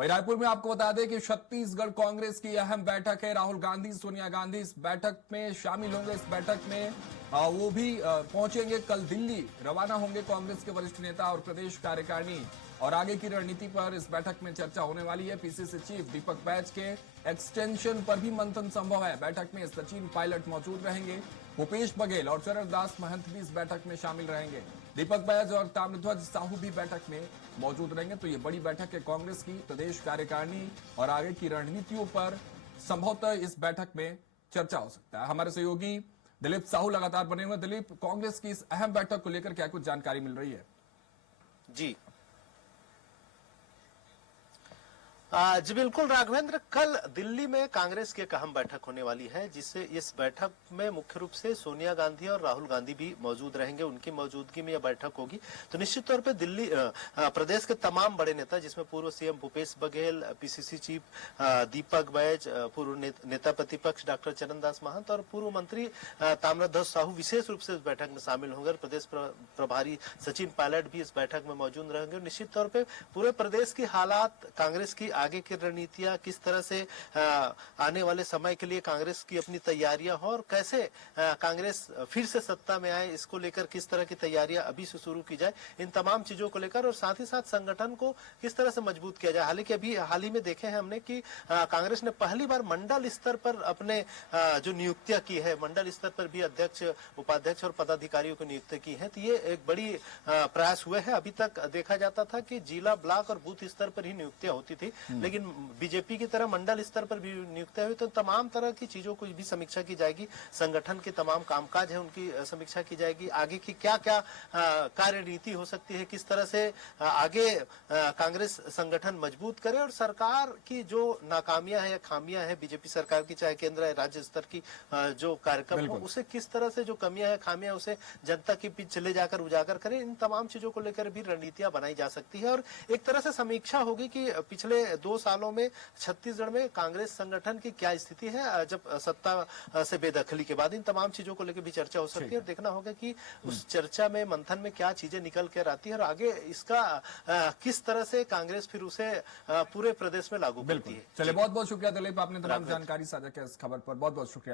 वहीं रायपुर में आपको बता दें कि छत्तीसगढ़ कांग्रेस की अहम बैठक है। राहुल गांधी, सोनिया गांधी इस बैठक में शामिल होंगे। इस बैठक में वो भी पहुंचेंगे। कल दिल्ली रवाना होंगे कांग्रेस के वरिष्ठ नेता और प्रदेश कार्यकारिणी, और आगे की रणनीति पर इस बैठक में चर्चा होने वाली है। पीसीसी चीफ दीपक बैज के एक्सटेंशन पर भी मंथन संभव है। बैठक में सचिन पायलट मौजूद रहेंगे। भूपेश बघेल और चरणदास महंत भी इस बैठक में शामिल रहेंगे। दीपक बैज और ताम्रध्वज साहू भी बैठक में मौजूद रहेंगे। तो ये बड़ी बैठक है कांग्रेस की। प्रदेश कार्यकारिणी और आगे की रणनीतियों पर संभवतः इस बैठक में चर्चा हो सकता है। हमारे सहयोगी दिलीप साहू लगातार बने हुए। दिलीप, कांग्रेस की इस अहम बैठक को लेकर क्या कुछ जानकारी मिल रही है? जी जी बिल्कुल राघवेंद्र, कल दिल्ली में कांग्रेस की एक अहम बैठक होने वाली है, जिससे इस बैठक में मुख्य रूप से सोनिया गांधी और राहुल गांधी भी मौजूद रहेंगे। उनकी मौजूदगी में यह बैठक होगी। तो निश्चित तौर पे दिल्ली प्रदेश के तमाम बड़े नेता, जिसमें पूर्व CM Bhupesh Baghel, PCC chief Deepak Baij, पूर्व नेता प्रतिपक्ष डॉक्टर चरणदास महंत और पूर्व मंत्री ताम्रध्वज साहू विशेष रूप से इस बैठक में शामिल होंगे। प्रदेश प्रभारी सचिन पायलट भी इस बैठक में मौजूद रहेंगे। निश्चित तौर पर पूरे प्रदेश की हालात, कांग्रेस की आगे की रणनीतियां, किस तरह से आने वाले समय के लिए कांग्रेस की अपनी तैयारियां हो और कैसे कांग्रेस फिर से सत्ता में आए, इसको लेकर किस तरह की तैयारियां अभी से शुरू की जाए, इन तमाम चीजों को लेकर, और साथ ही साथ संगठन को किस तरह से मजबूत किया जाए। हाल ही में देखे हैं हमने कि कांग्रेस ने पहली बार मंडल स्तर पर अपने जो नियुक्तियां की है, मंडल स्तर पर भी अध्यक्ष, उपाध्यक्ष और पदाधिकारियों की नियुक्ति की है। तो ये एक बड़ी प्रयास हुए हैं। अभी तक देखा जाता था कि जिला, ब्लॉक और बूथ स्तर पर ही नियुक्तियां होती थी, लेकिन बीजेपी की तरह मंडल स्तर पर भी नियुक्तियां हुई। तो तमाम तरह की चीजों की भी समीक्षा की जाएगी। संगठन के तमाम कामकाज है, उनकी समीक्षा की जाएगी। आगे की क्या क्या कार्यनीति हो सकती है, किस तरह से आगे कांग्रेस संगठन मजबूत करे, और सरकार की जो नाकामियां है या खामियां है बीजेपी सरकार की, चाहे केंद्र या राज्य स्तर की जो कार्यक्रम हो, उसे किस तरह से, जो कमियां है, खामियां, उसे जनता के बीच चले जाकर उजागर करें। इन तमाम चीजों को लेकर भी रणनीतियां बनाई जा सकती है। और एक तरह से समीक्षा होगी कि पिछले 2 सालों में छत्तीसगढ़ में कांग्रेस संगठन की क्या स्थिति है, जब सत्ता से बेदखली के बाद। इन तमाम चीजों को लेकर भी चर्चा हो सकती है, और देखना होगा कि उस चर्चा में, मंथन में क्या चीजें निकल कर आती है, और आगे इसका किस तरह से कांग्रेस फिर उसे पूरे प्रदेश में लागू करती है। चलिए, बहुत बहुत शुक्रिया दिलीप, आपने तमाम जानकारी साझा किया इस खबर पर। बहुत बहुत शुक्रिया।